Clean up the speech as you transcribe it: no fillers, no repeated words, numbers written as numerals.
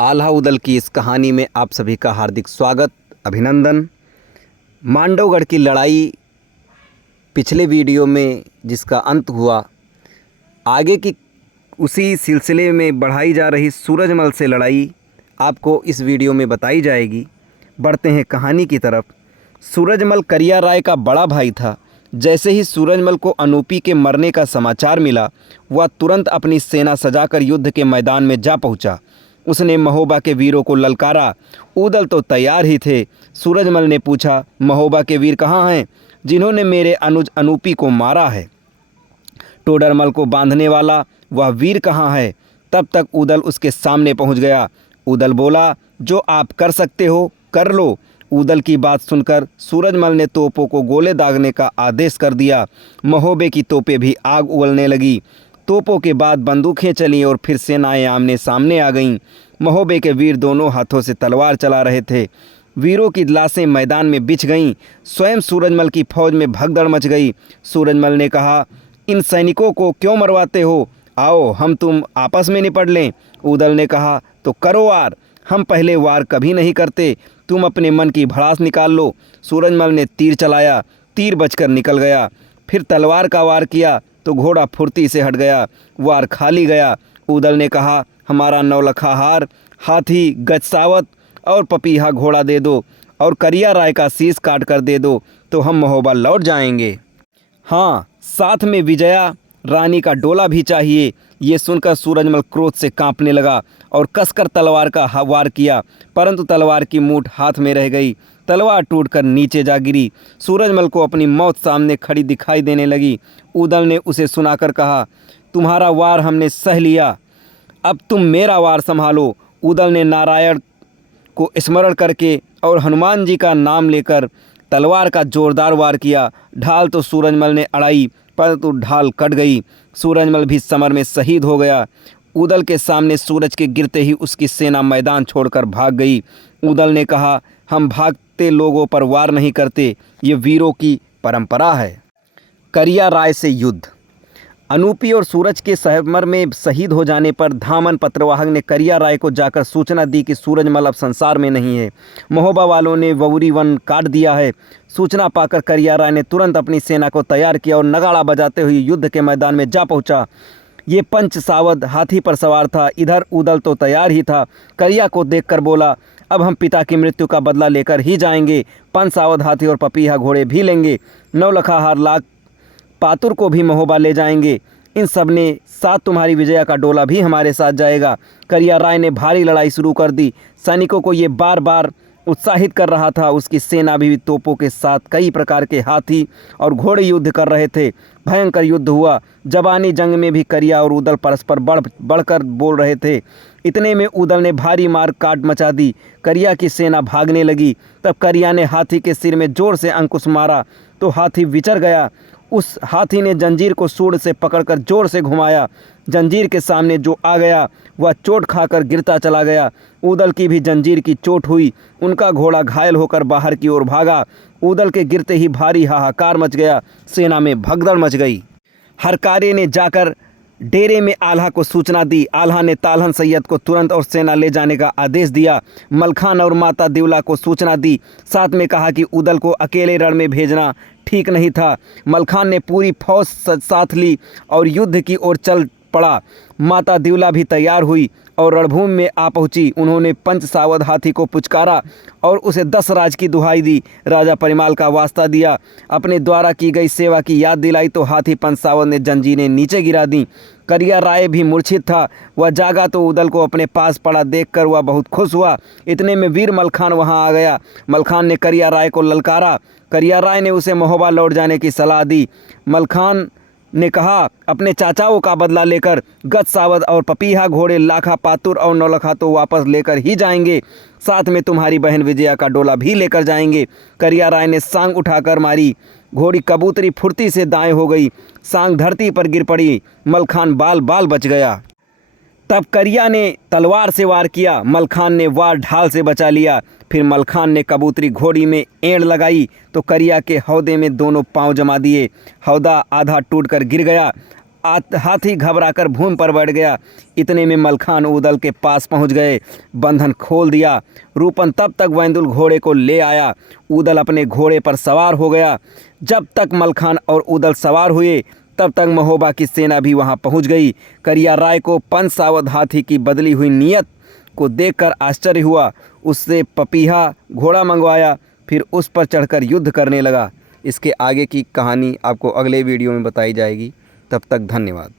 आल्हा उदल की इस कहानी में आप सभी का हार्दिक स्वागत, अभिनंदन। मांडवगढ़ की लड़ाई पिछले वीडियो में जिसका अंत हुआ, आगे की उसी सिलसिले में बढ़ाई जा रही सूरजमल से लड़ाई आपको इस वीडियो में बताई जाएगी। बढ़ते हैं कहानी की तरफ। सूरजमल करिया राय का बड़ा भाई था। जैसे ही सूरजमल को अनूपी के मरने का समाचार मिला, वह तुरंत अपनी सेना सजाकर युद्ध के मैदान में जा पहुंचा। उसने महोबा के वीरों को ललकारा। उदल तो तैयार ही थे। सूरजमल ने पूछा, महोबा के वीर कहाँ हैं जिन्होंने मेरे अनुज अनूपी को मारा है? टोडरमल को बांधने वाला वह वीर कहाँ है? तब तक उदल उसके सामने पहुंच गया। उदल बोला, जो आप कर सकते हो कर लो। उदल की बात सुनकर सूरजमल ने तोपों को गोले दागने का आदेश कर दिया। महोबे की तोपें भी आग उगलने लगी। तोपों के बाद बंदूकें चलीं और फिर सेनाएं आमने सामने आ गईं। महोबे के वीर दोनों हाथों से तलवार चला रहे थे। वीरों की लाशें मैदान में बिछ गईं। स्वयं सूरजमल की फौज में भगदड़ मच गई। सूरजमल ने कहा, इन सैनिकों को क्यों मरवाते हो? आओ हम तुम आपस में निपट लें। उदल ने कहा, तो करो वार। हम पहले वार कभी नहीं करते, तुम अपने मन की भड़ास निकाल लो। सूरजमल ने तीर चलाया। तीर बचकर निकल गया। फिर तलवार का वार किया तो घोड़ा फुर्ती से हट गया। वार खाली गया। उदल ने कहा, हमारा नौलखा हार, हाथी, गजसावत और पपीहा घोड़ा दे दो और करिया राय का शीश काट कर दे दो तो हम महोबा लौट जाएंगे। हाँ, साथ में विजया रानी का डोला भी चाहिए। ये सुनकर सूरजमल क्रोध से कांपने लगा और कसकर तलवार का वार किया, परंतु तलवार की मूठ हाथ में रह गई। तलवार टूटकर नीचे जा गिरी। सूरजमल को अपनी मौत सामने खड़ी दिखाई देने लगी। उदल ने उसे सुनाकर कहा, तुम्हारा वार हमने सह लिया, अब तुम मेरा वार संभालो। उदल ने नारायण को स्मरण करके और हनुमान जी का नाम लेकर तलवार का जोरदार वार किया। ढाल तो सूरजमल ने अड़ाई, परंतु ढाल कट गई। सूरजमल भी समर में शहीद हो गया। उदल के सामने सूरज के गिरते ही उसकी सेना मैदान छोड़कर भाग गई। उदल ने कहा, हम भागते लोगों पर वार नहीं करते, ये वीरों की परंपरा है। करिया राय से युद्ध। अनूपी और सूरज के समर में शहीद हो जाने पर धामन पत्रवाहक ने करिया राय को जाकर सूचना दी कि सूरजमल अब संसार में नहीं है। महोबा वालों ने ववरी वन काट दिया है। सूचना पाकर करिया राय ने तुरंत अपनी सेना को तैयार किया और नगाड़ा बजाते हुए युद्ध के मैदान में जा पहुंचा। ये पंच सावध हाथी पर सवार था। इधर उदल तो तैयार ही था। करिया को देखकर बोला, अब हम पिता की मृत्यु का बदला लेकर ही जाएंगे। पंच सावध हाथी और पपीहा घोड़े भी लेंगे। नौलखा हार लाख पातुर को भी महोबा ले जाएंगे। इन सब ने साथ तुम्हारी विजया का डोला भी हमारे साथ जाएगा। करिया राय ने भारी लड़ाई शुरू कर दी। सैनिकों को ये बार बार उत्साहित कर रहा था। उसकी सेना भी तोपों के साथ कई प्रकार के हाथी और घोड़े युद्ध कर रहे थे। भयंकर युद्ध हुआ। जबानी जंग में भी करिया और उदल परस्पर बढ़कर बोल रहे थे। इतने में उदल ने भारी मार काट मचा दी। करिया की सेना भागने लगी। तब करिया ने हाथी के सिर में जोर से अंकुश मारा तो हाथी विचर गया। उस हाथी ने जंजीर को सूंड से पकड़कर जोर से घुमाया। जंजीर के सामने जो आ गया वह चोट खाकर गिरता चला गया। उदल की भी जंजीर की चोट हुई। उनका घोड़ा घायल होकर बाहर की ओर भागा। उदल के गिरते ही भारी हाहाकार मच गया। सेना में भगदड़ मच गई। हरकारे ने जाकर डेरे में आल्हा को सूचना दी। आल्हा ने तालहन सैयद को तुरंत और सेना ले जाने का आदेश दिया। मलखान और माता दिवला को सूचना दी। साथ में कहा कि उदल को अकेले रण में भेजना ठीक नहीं था। मलखान ने पूरी फौज साथ ली और युद्ध की ओर चल पड़ा। माता दिवला भी तैयार हुई और रणभूमि में आ पहुंची। उन्होंने पंच सावध हाथी को पुचकारा और उसे 10 राज की दुहाई दी। राजा परिमाल का वास्ता दिया। अपने द्वारा की गई सेवा की याद दिलाई तो हाथी पंच सावध ने जंजीरें नीचे गिरा दी। करिया राय भी मूर्छित था। वह जागा तो उदल को अपने पास पड़ा देखकर वह बहुत खुश हुआ। इतने में वीर मलखान वहां आ गया। मलखान ने करिया राय को ललकारा। करिया राय ने उसे महोबा लौट जाने की सलाह दी। मलखान ने कहा, अपने चाचाओं का बदला लेकर गज सावध और पपीहा घोड़े लाखा पातुर और नौलखा तो वापस लेकर ही जाएंगे। साथ में तुम्हारी बहन विजया का डोला भी लेकर जाएंगे। करिया राय ने सांग उठाकर मारी। घोड़ी कबूतरी फुर्ती से दाएं हो गई। सांग धरती पर गिर पड़ी। मलखान बाल बाल बच गया। तब करिया ने तलवार से वार किया। मलखान ने वार ढाल से बचा लिया। फिर मलखान ने कबूतरी घोड़ी में एड़ लगाई तो करिया के हौदे में दोनों पांव जमा दिए। हौदा आधा टूटकर गिर गया। हाथी घबराकर भूमि पर बैठ गया। इतने में मलखान उदल के पास पहुंच गए, बंधन खोल दिया। रूपन तब तक वैंदुल घोड़े को ले आया। उदल अपने घोड़े पर सवार हो गया। जब तक मलखान और उदल सवार हुए तब तक महोबा की सेना भी वहां पहुंच गई। करिया राय को पंचसावध हाथी की बदली हुई नीयत को देखकर आश्चर्य हुआ। उससे पपीहा घोड़ा मंगवाया, फिर उस पर चढ़कर युद्ध करने लगा। इसके आगे की कहानी आपको अगले वीडियो में बताई जाएगी। तब तक धन्यवाद।